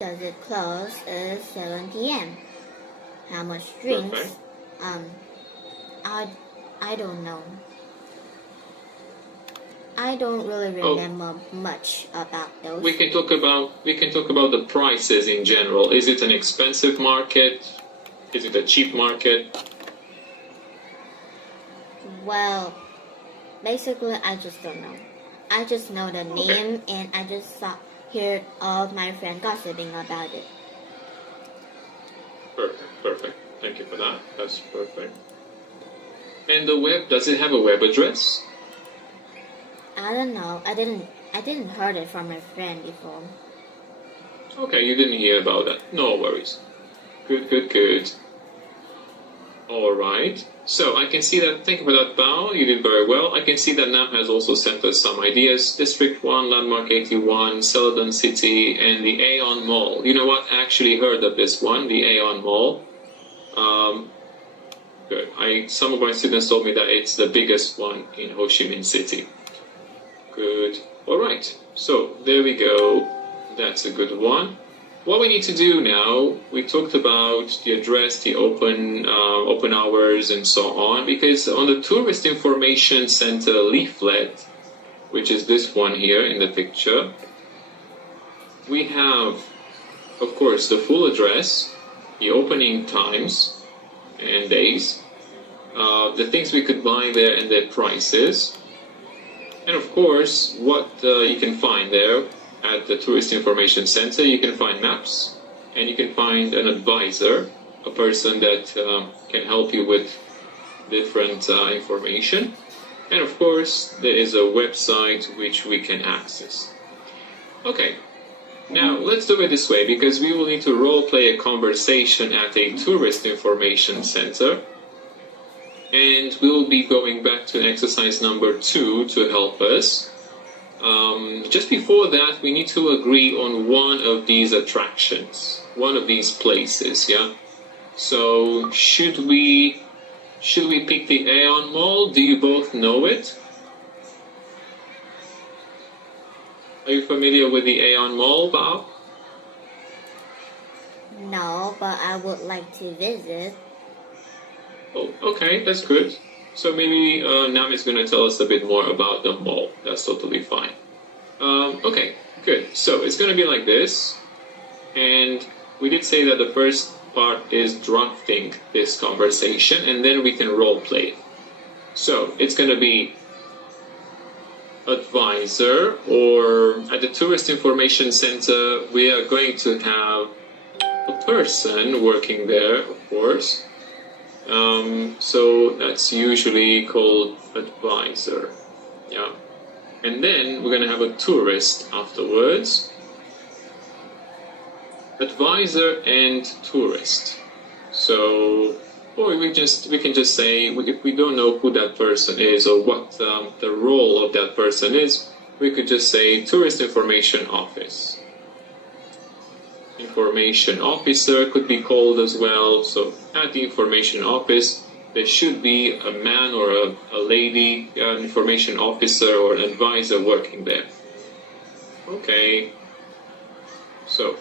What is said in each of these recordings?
does it close is 7 p.m. How much drinks? Perfect. I don't know. I don't really remember much about those. We can talk about the prices in general. Is it an expensive market? Is it a cheap market? Well, basically, I just don't know. I just know the name, and I just heard all of my friends gossiping about it. Perfect. Thank you for that. That's perfect. And the web, does it have a web address? I don't know. I didn't heard it from my friend before. Okay, you didn't hear about that. No worries. Good. Alright. So I can see that, thank you for that, Bao. You did very well. I can see that Nam has also sent us some ideas. District 1, Landmark 81, Celadon City, and the Aeon Mall. You know what? I actually heard of this one, the Aeon Mall. Good. Some of my students told me that it's the biggest one in Ho Chi Minh City. Good. Alright. So there we go. That's a good one. What we need to do now, we talked about the address, the open hours, and so on, because on the Tourist Information Center leaflet, which is this one here in the picture, we have, of course, the full address, the opening times and days, the things we could buy there and their prices, and of course, what you can find there. At the Tourist Information Center, you can find maps, and you can find an advisor, a person that can help you with different information. And of course, there is a website which we can access. Okay, now let's do it this way, because we will need to role play a conversation at a Tourist Information Center. And we will be going back to exercise number 2 to help us. Just before that, we need to agree on one of these attractions, one of these places, yeah? So, should we pick the Aeon Mall? Do you both know it? Are you familiar with the Aeon Mall, Bao? No, but I would like to visit. Oh, okay, that's good. So maybe Nam is going to tell us a bit more about the mall. That's totally fine. Okay, good. So it's going to be like this. And we did say that the first part is drafting this conversation, and then we can role play. So it's going to be advisor, or at the Tourist Information Center, we are going to have a person working there, of course. So that's usually called advisor, yeah. And then we're going to have a tourist afterwards. Advisor and tourist. So, or we can just say, if we don't know who that person is or what the role of that person is, we could just say Tourist Information Office. Information officer could be called as well. So at the information office, there should be a man or a lady, an information officer or an advisor working there. Okay. So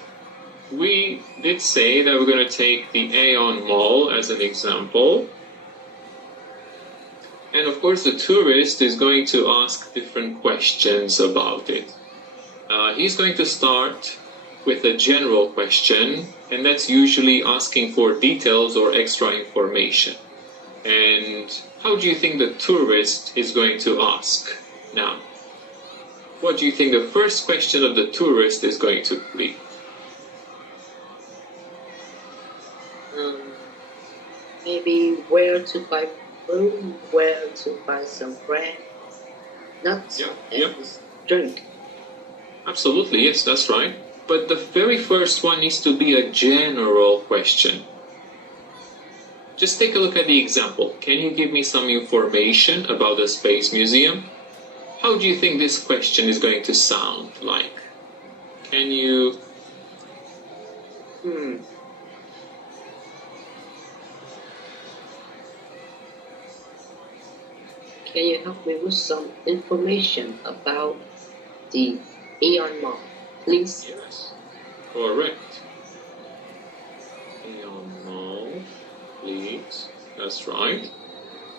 we did say that we're going to take the Aeon Mall as an example. And of course, the tourist is going to ask different questions about it. He's going to start with a general question, and that's usually asking for details or extra information. And how do you think the tourist is going to ask now? What do you think the first question of the tourist is going to be? Maybe where to buy food, where to buy some bread, nuts, and drink. Absolutely, yes, that's right. But the very first one needs to be a general question. Just take a look at the example. Can you give me some information about the Space Museum? How do you think this question is going to sound like? Can you... Can you help me with some information about the Aeon Mall, please? Yes. Correct. Aeon Mall, please. That's right.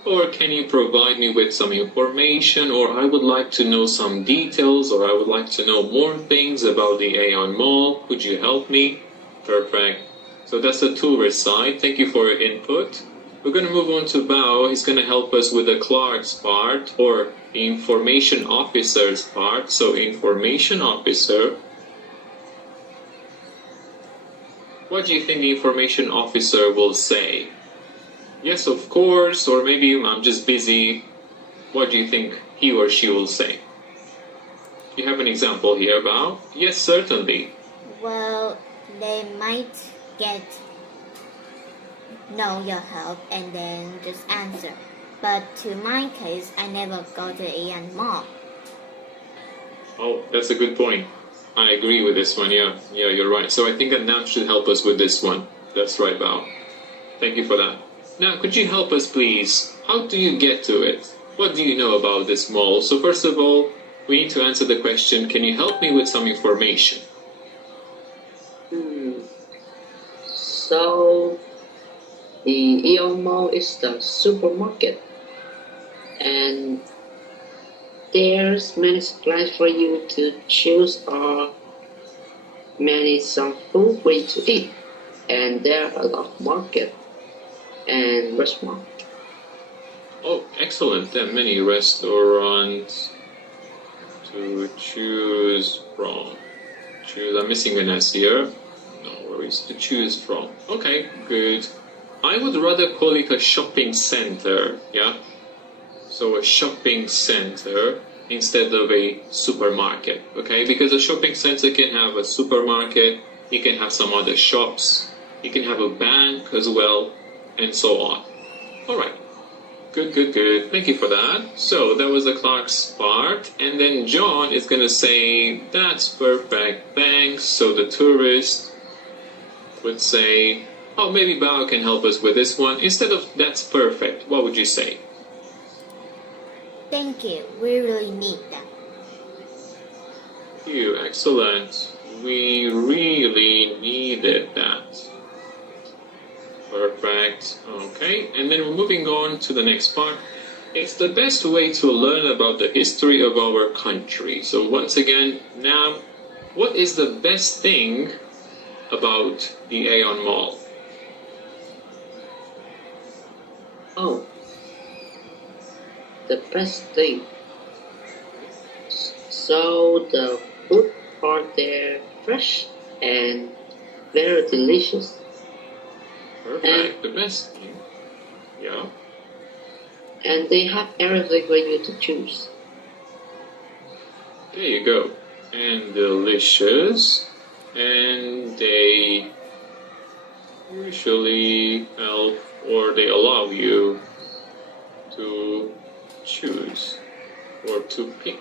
Or can you provide me with some information, or I would like to know some details, or I would like to know more things about the Aeon Mall. Could you help me? Perfect. So that's the tourist side. Thank you for your input. We're going to move on to Bao. He's going to help us with the Clark's part, or the information officer's part. So information officer. What do you think the information officer will say? Yes, of course, or maybe I'm just busy. What do you think he or she will say? You have an example here, Bao? Yes, certainly. Well, they might know your help and then just answer. But to my case, I never go to Aeon Mall. Oh, that's a good point. I agree with this one, yeah, you're right. So I think that Nam should help us with this one. That's right, Bao. Thank you for that. Now, could you help us, please? How do you get to it? What do you know about this mall? So first of all, we need to answer the question, can you help me with some information? So, the Aeon Mall is the supermarket, and there's many supplies for you to choose, or some food for you to eat, and there are a lot of market and restaurant. Oh, excellent. There are many restaurants to choose from. I'm missing an S here. No worries. To choose from. Okay, good. I would rather call it a shopping center, yeah? So a shopping center instead of a supermarket, okay? Because a shopping center can have a supermarket, it can have some other shops, it can have a bank as well, and so on. Alright, good. Thank you for that. So that was the Clark's part, and then John is going to say, that's perfect, thanks. So the tourist would say, oh, maybe Bao can help us with this one. Instead of that's perfect, what would you say? Thank you. We really need that. Thank you. Excellent. We really needed that. Perfect. Okay. And then we're moving on to the next part. It's the best way to learn about the history of our country. So once again, now, what is the best thing about the Aeon Mall? Oh, the best thing. So the food are there fresh and very delicious. Perfect. The best thing. Yeah. And they have everything for you to choose. There you go. And delicious. And they usually help, or they allow you to choose or to pick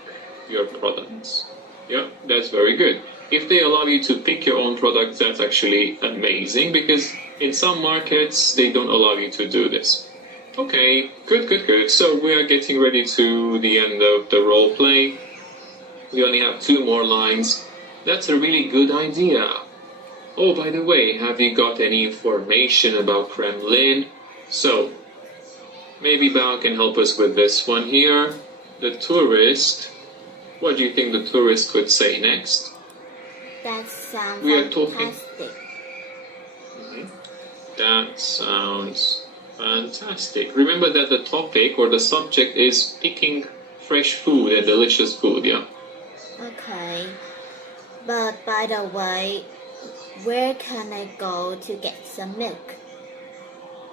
your products. Yeah, that's very good. If they allow you to pick your own products, that's actually amazing, because in some markets they don't allow you to do this. Okay, good. So we are getting ready to the end of the role play. We only have 2 more lines. That's a really good idea. Oh, by the way, have you got any information about Kremlin? So, maybe Bao can help us with this one here. The tourist. What do you think the tourist could say next? That sounds We are talking. fantastic. That sounds fantastic. Remember that the topic or the subject is picking fresh food and delicious food, yeah? Okay. But by the way, where can I go to get some milk?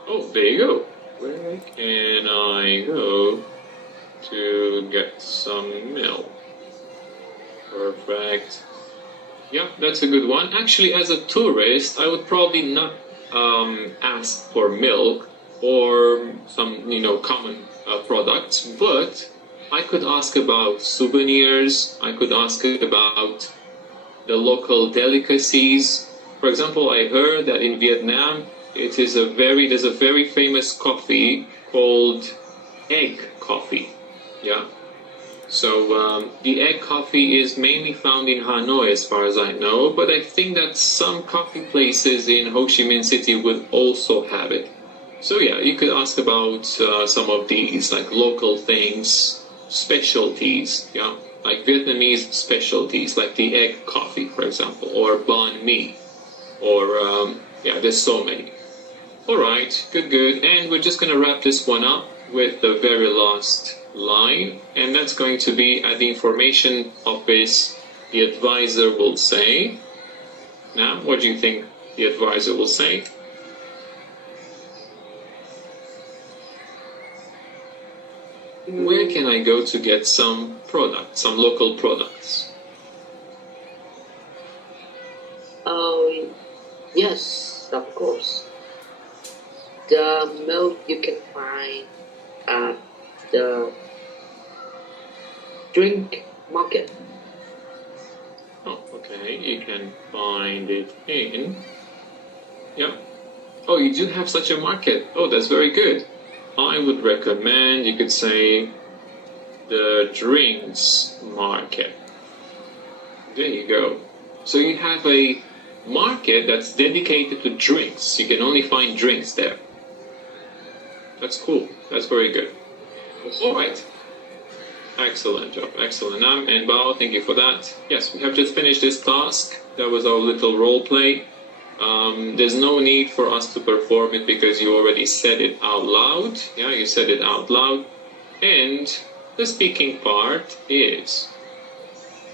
Oh, there you go. Where can I go to get some milk? Perfect. Yeah, that's a good one. Actually, as a tourist, I would probably not ask for milk or some, common products, but I could ask about souvenirs. I could ask about the local delicacies. For example, I heard that in Vietnam, there's a very famous coffee called egg coffee. Yeah. So the egg coffee is mainly found in Hanoi, as far as I know, but I think that some coffee places in Ho Chi Minh City would also have it. So yeah, you could ask about some of these, like local things, specialties, yeah, like Vietnamese specialties, like the egg coffee, for example, or banh mi, or yeah, there's so many. All right, good. And we're just gonna wrap this one up with the very last line, and that's going to be at the information office, the advisor will say. Now, what do you think the advisor will say? Where can I go to get some products, some local products? Oh, yes, of course. The milk you can find at the drink market. Oh, okay, you can find it in. Yeah. Oh, you do have such a market. Oh, that's very good. I would recommend, you could say, the drinks market. There you go. So you have a market that's dedicated to drinks. You can only find drinks there. That's cool. That's very good. All right. Excellent job. Excellent. Nam and Bao, thank you for that. Yes, we have just finished this task. That was our little role play. There's no need for us to perform it because you already said it out loud. Yeah, you said it out loud. And the speaking part is,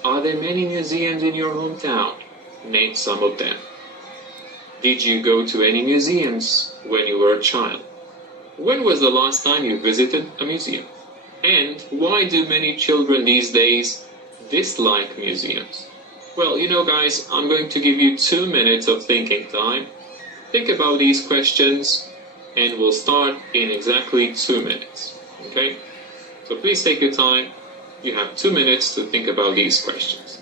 are there many museums in your hometown? Name some of them. Did you go to any museums when you were a child? When was the last time you visited a museum? And why do many children these days dislike museums? Well, you know, guys, I'm going to give you 2 minutes of thinking time. Think about these questions, and we'll start in exactly 2 minutes. Okay? So please take your time. You have 2 minutes to think about these questions.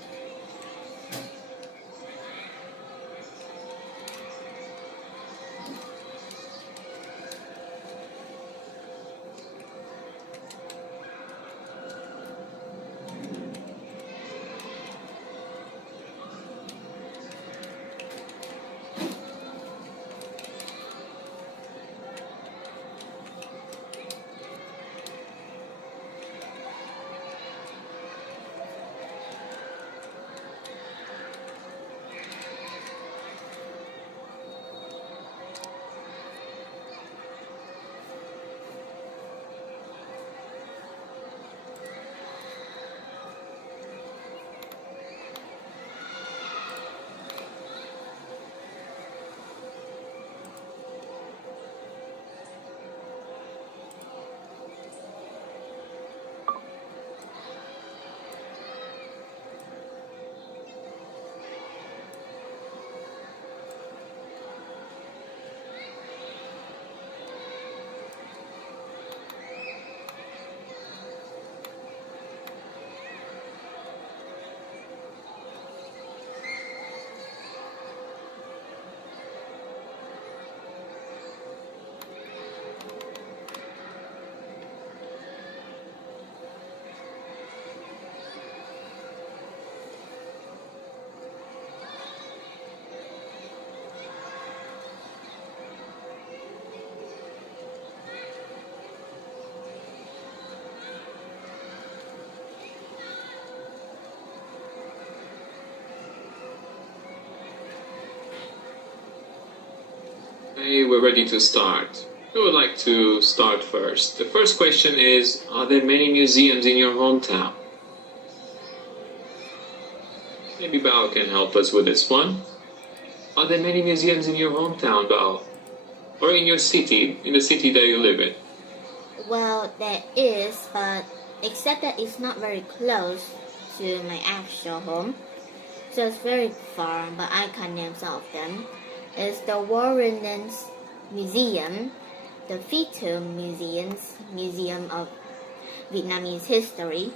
Okay, we're ready to start. Who would like to start first? The first question is, are there many museums in your hometown? Maybe Bao can help us with this one. Are there many museums in your hometown, Bao? Or in your city, in the city that you live in? Well, there is, but except that it's not very close to my actual home. So it's very far, but I can't name some of them. It's the War Remnants Museum, the Phi Tom Museums, Museum of Vietnamese History.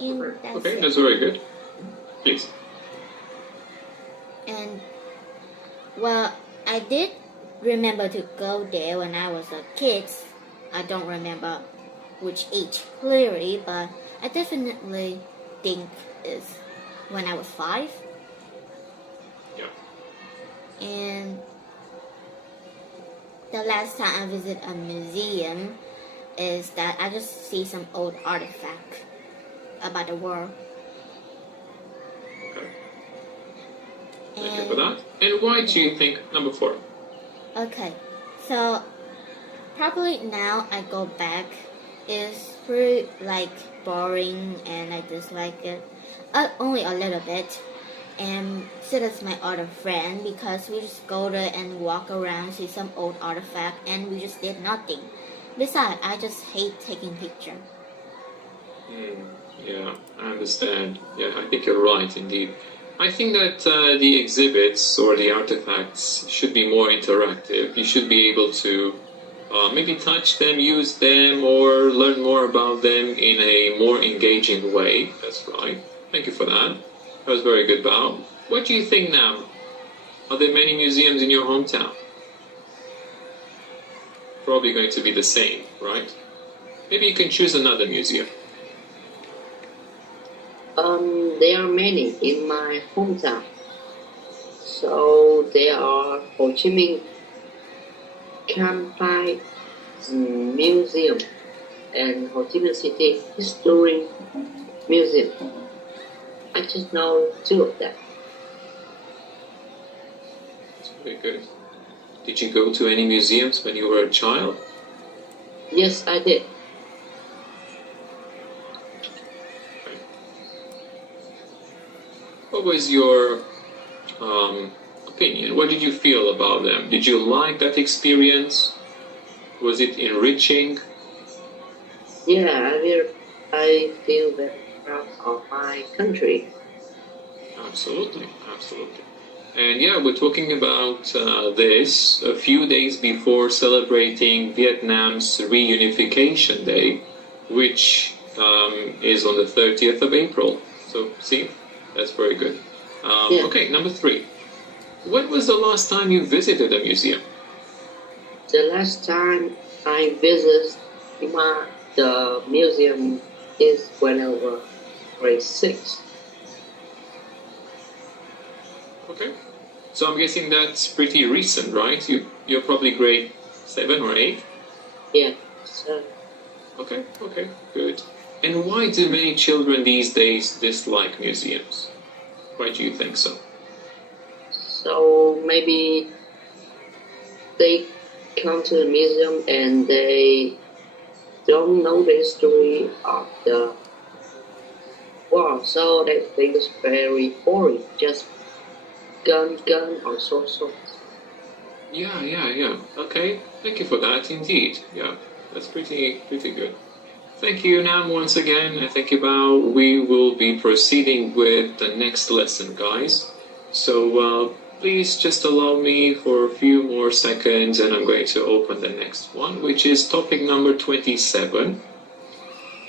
And that's Okay, it. that's very good. Please. And well, I did remember to go there when I was a kid. I don't remember which age clearly, but I definitely think it's when I was 5. Yeah. And the last time I visited a museum is that I just see some old artifact about the world. Okay. Thank you for that. And why do you think number 4? Okay, so probably now I go back. It's pretty boring and I dislike it. Only a little bit. And so does my other friend because we just go there and walk around, see some old artifact, and we just did nothing. Besides, I just hate taking pictures. Yeah, I understand. Yeah, I think you're right indeed. I think that the exhibits or the artifacts should be more interactive. You should be able to maybe touch them, use them, or learn more about them in a more engaging way. That's right. Thank you for that. That was very good, Bao. What do you think now? Are there many museums in your hometown? Probably going to be the same, right? Maybe you can choose another museum. There are many in my hometown. So there are Ho Chi Minh Campai Museum and Ho Chi Minh City History Museum. I just know 2 of them. That's very good. Did you go to any museums when you were a child? Yes, I did. What was your opinion? What did you feel about them? Did you like that experience? Was it enriching? Yeah, I feel very proud of my country. Absolutely, absolutely. And yeah, we're talking about this a few days before celebrating Vietnam's Reunification Day, which is on the 30th of April. So, see, that's very good. Yeah. Okay, number 3. When was the last time you visited a museum? The last time I visited the museum is when I was grade 6. Okay. So I'm guessing that's pretty recent, right? You're probably grade 7 or 8? Yeah, so Okay, good. And why do many children these days dislike museums? Why do you think so? So maybe they come to the museum and they don't know the history of the world, so they think it's very boring. Just gun, or so. Yeah. Okay, thank you for that indeed. Yeah, that's pretty good. Thank you, Nam, once again. And thank you, Bao. We will be proceeding with the next lesson, guys. So please just allow me for a few more seconds and I'm going to open the next one, which is topic number 27.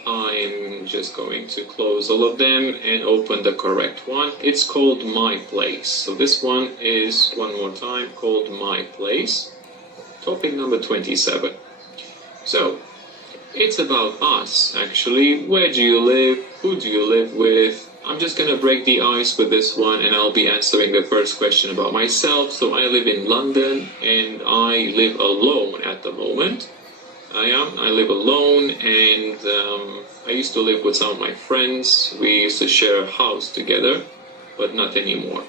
I'm just going to close all of them and open the correct one. It's called My Place. So this one is, one more time, called My Place. Topic number 27. So, it's about us, actually. Where do you live? Who do you live with? I'm just going to break the ice with this one and I'll be answering the first question about myself. So I live in London and I live alone at the moment. I live alone and I used to live with some of my friends. We used to share a house together, but not anymore.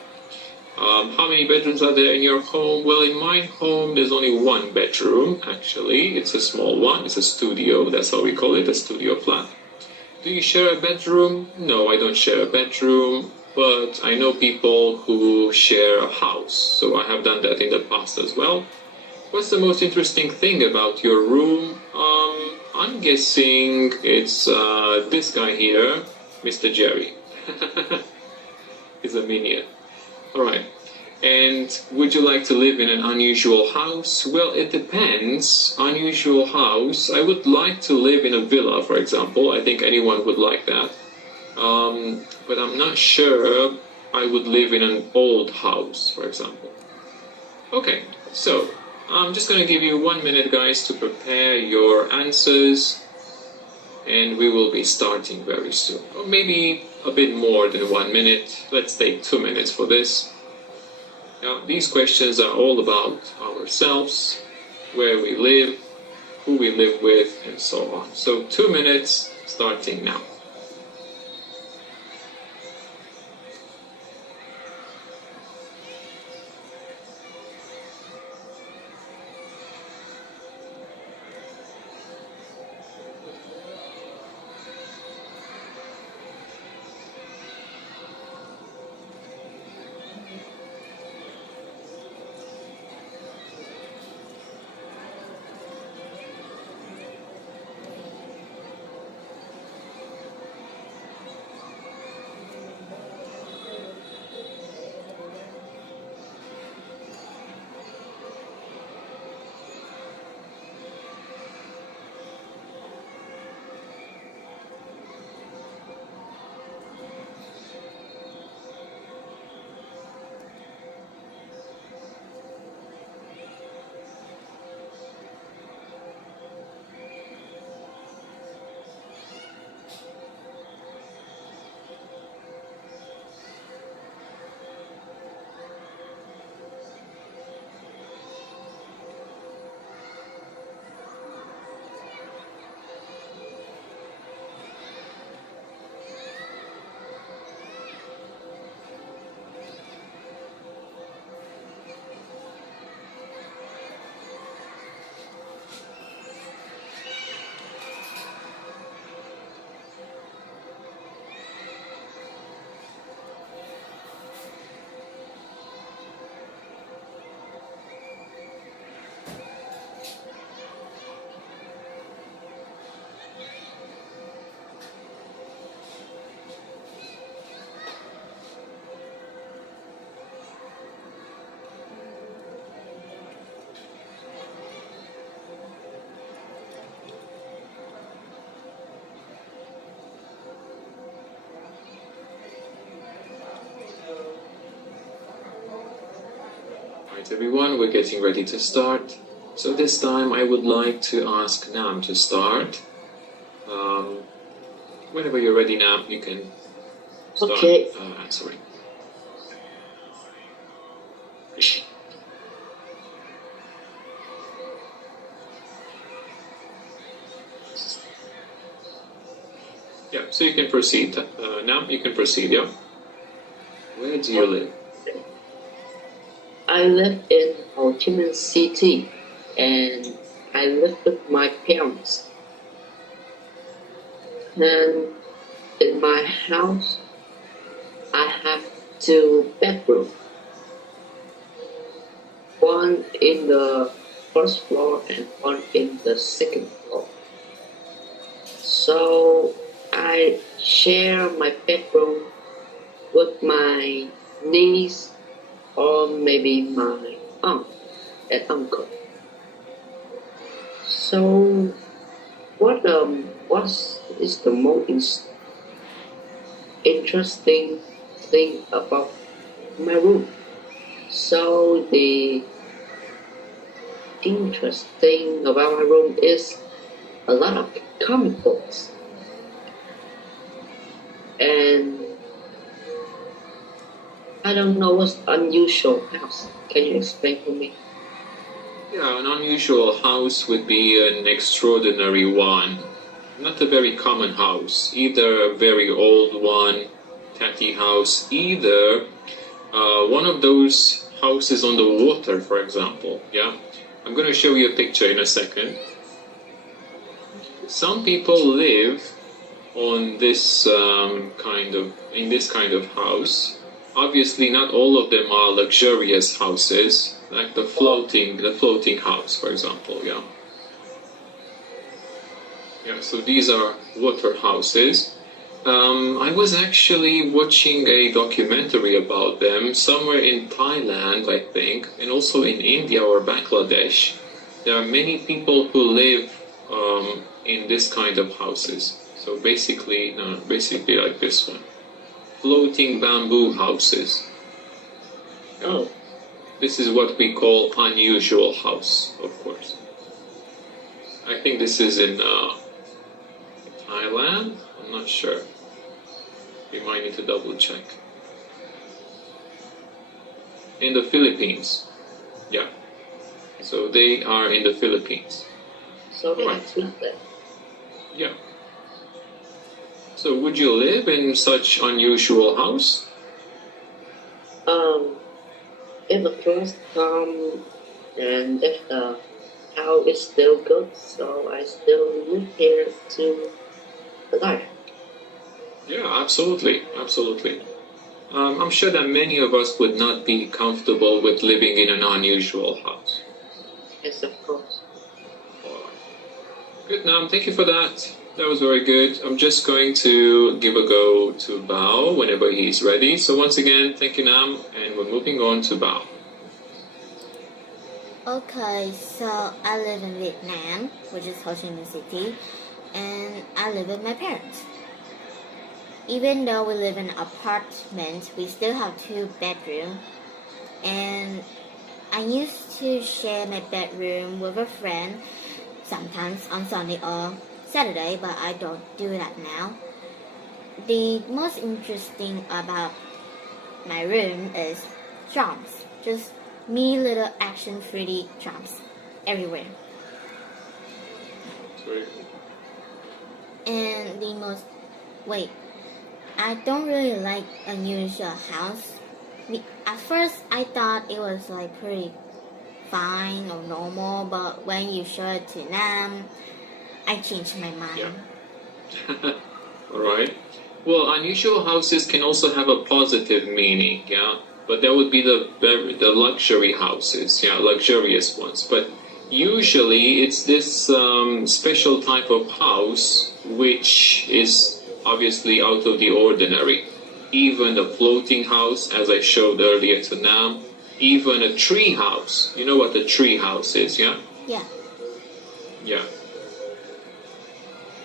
How many bedrooms are there in your home? Well, in my home, there's only 1 bedroom, actually. It's a small one. It's a studio. That's how we call it, a studio flat. Do you share a bedroom? No, I don't share a bedroom, but I know people who share a house. So I have done that in the past as well. What's the most interesting thing about your room? I'm guessing it's this guy here, Mr. Jerry. He's a minion. Alright. And would you like to live in an unusual house? Well, it depends. Unusual house. I would like to live in a villa, for example. I think anyone would like that. But I'm not sure I would live in an old house, for example. Okay, so I'm just going to give you 1 minute, guys, to prepare your answers, and we will be starting very soon. Or maybe a bit more than 1 minute. Let's take 2 minutes for this. Now, these questions are all about ourselves, where we live, who we live with, and so on. So 2 minutes starting now. Right, everyone, we're getting ready to start. So this time I would like to ask Nam to start. Whenever you're ready, Nam, you can start answering. Yeah, so you can proceed. Nam, you can proceed, yeah? Where do you live? I live in Ho Chi Minh City, and I live with my parents. And in my house, I have 2 bedrooms. One in the first floor and one in the second floor. So I share my bedroom with my niece or maybe my aunt and uncle. So what is the most interesting thing about my room? So the interesting about my room is a lot of comic books. And I don't know what's unusual house. Can you explain for me? Yeah, an unusual house would be an extraordinary one. Not a very common house. Either a very old one, tatty house, either one of those houses on the water, for example. Yeah, I'm going to show you a picture in a second. Some people live on this in this kind of house. Obviously, not all of them are luxurious houses, like the floating house, for example. Yeah. Yeah. So these are water houses. I was actually watching a documentary about them somewhere in Thailand, I think, and also in India or Bangladesh. There are many people who live in this kind of houses. So basically like this one. Floating bamboo houses. Oh. This is what we call unusual house, of course. I think this is in Thailand. I'm not sure. We might need to double check. In the Philippines. Yeah. So they are in the Philippines. So that's not that. Yeah. So would you live in such unusual house? If the first come and if the house is still good, so I still live here to life. Yeah, absolutely, absolutely. I'm sure that many of us would not be comfortable with living in an unusual house. Yes, of course. Good, Nam. Thank you for that. That was very good. I'm just going to give a go to Bao whenever he's ready. So once again, thank you, Nam, and we're moving on to Bao. Okay, so I live in Vietnam, which is Ho Chi Minh City, and I live with my parents. Even though we live in an apartment, we still have 2 bedrooms, and I used to share my bedroom with a friend, sometimes on Sunday or Saturday, but I don't do that now. The most interesting about my room is drums, just mini little action 3D drums everywhere. Sorry. And I don't really like unusual house. At first I thought it was like pretty fine or normal, but when you show it to Nam, I changed my mind. Yeah. Alright. Well, unusual houses can also have a positive meaning, yeah? But that would be the luxury houses, yeah, luxurious ones. But usually it's this special type of house which is obviously out of the ordinary. Even a floating house, as I showed earlier to Nam, even a tree house. You know what a tree house is, yeah? Yeah. Yeah.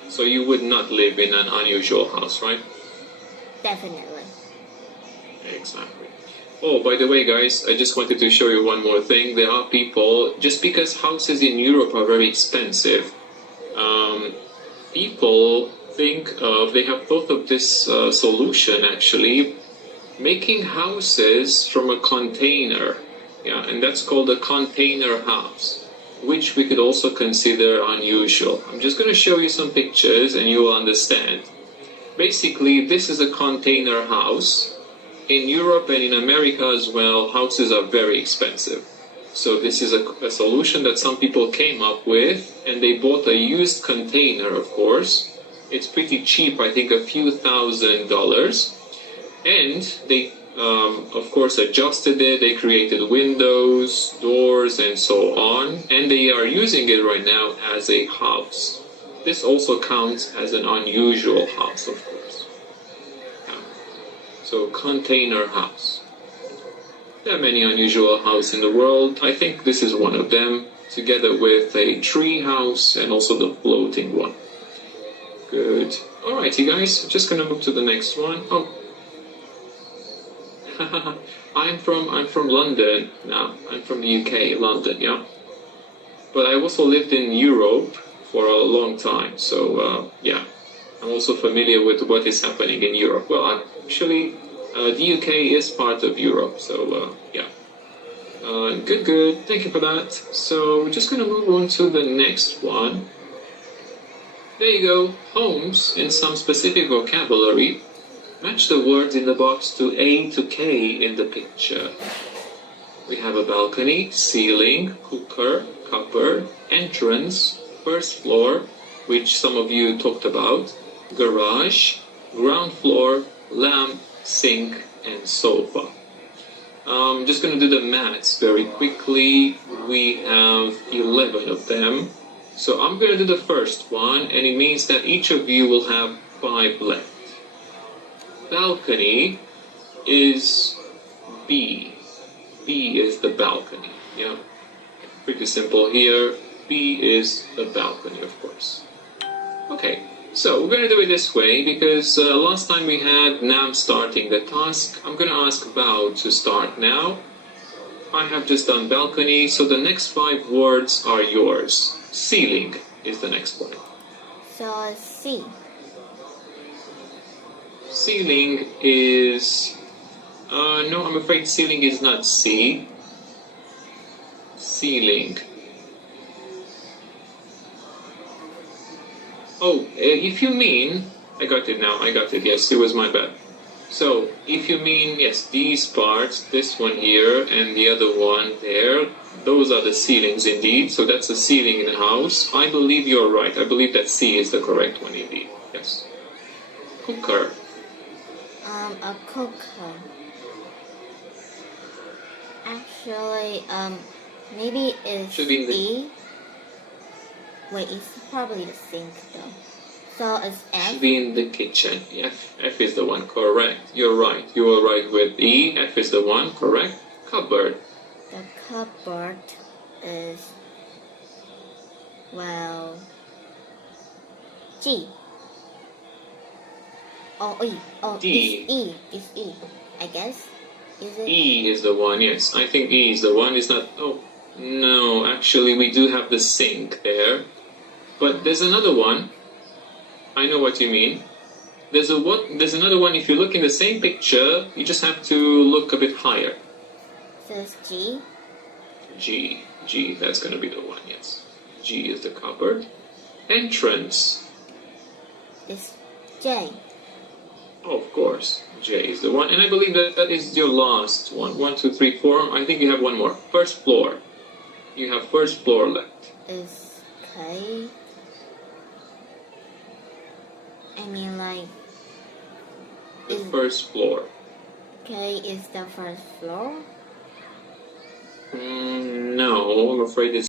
So you would not live in an unusual house, right? Definitely. Exactly. Oh, by the way, guys, I just wanted to show you one more thing. There are people, just because houses in Europe are very expensive, people they have thought of this solution actually, making houses from a container. Yeah, and that's called a container house, which we could also consider unusual. I'm just going to show you some pictures and you will understand. Basically, this is a container house. In Europe and in America as well, houses are very expensive. So this is a solution that some people came up with, and they bought a used container, of course. It's pretty cheap, I think a few $1,000s. And they, of course, adjusted it. They created windows, doors, and so on. And they are using it right now as a house. This also counts as an unusual house, of course. Yeah. So, container house. There are many unusual houses in the world. I think this is one of them, together with a tree house and also the floating one. Good. Alrighty, guys. Just gonna move to the next one. Oh. I'm from London now. I'm from the UK, London, yeah. But I also lived in Europe for a long time, so yeah. I'm also familiar with what is happening in Europe. Well, actually, the UK is part of Europe, so yeah. Good. Thank you for that. So we're just gonna move on to the next one. There you go. Homes in some specific vocabulary. Match the words in the box to A to K in the picture. We have a balcony, ceiling, cooker, cupboard, entrance, first floor, which some of you talked about, garage, ground floor, lamp, sink, and sofa. I'm just going to do the maths very quickly. We have 11 of them. So I'm going to do the first one, and it means that each of you will have 5 left. Balcony is B. B is the balcony, yeah? Pretty simple here. B is the balcony, of course. Okay, so we're going to do it this way because last time we had Nam starting the task. I'm going to ask Bao to start now. I have just done balcony, so the next 5 words are yours. Ceiling is the next one. So C. Ceiling is... no, I'm afraid ceiling is not C. Ceiling. Oh, if you mean... I got it now, yes, it was my bad. So, if you mean, yes, these parts, this one here and the other one there, those are the ceilings indeed. So that's a ceiling in a house. I believe you're right. I believe that C is the correct one indeed. Yes. Cooker. A cooker. Actually, maybe it's Should be in the- E. Wait, it's probably the sink though. So it's F. Should be in the kitchen. F is the one, correct. You're right. You were right with E. F is the one, correct. Cupboard. The cupboard is, well, G. Oh, E. Oh, D. It's E. I guess. Is it? E is the one, yes. I think E is the one. It's not... Oh, no. Actually, we do have the sink there. But there's another one. I know what you mean. There's another one. If you look in the same picture, you just have to look a bit higher. So it's G. G, that's gonna be the one, yes. G is the cupboard. Entrance. It's J. Oh, of course. J is the one. And I believe that is your last one. 1, 2, 3, 4. I think you have one more. First floor. You have first floor left. Is K. I mean, like, The first floor. K is the first floor. No, I'm afraid it's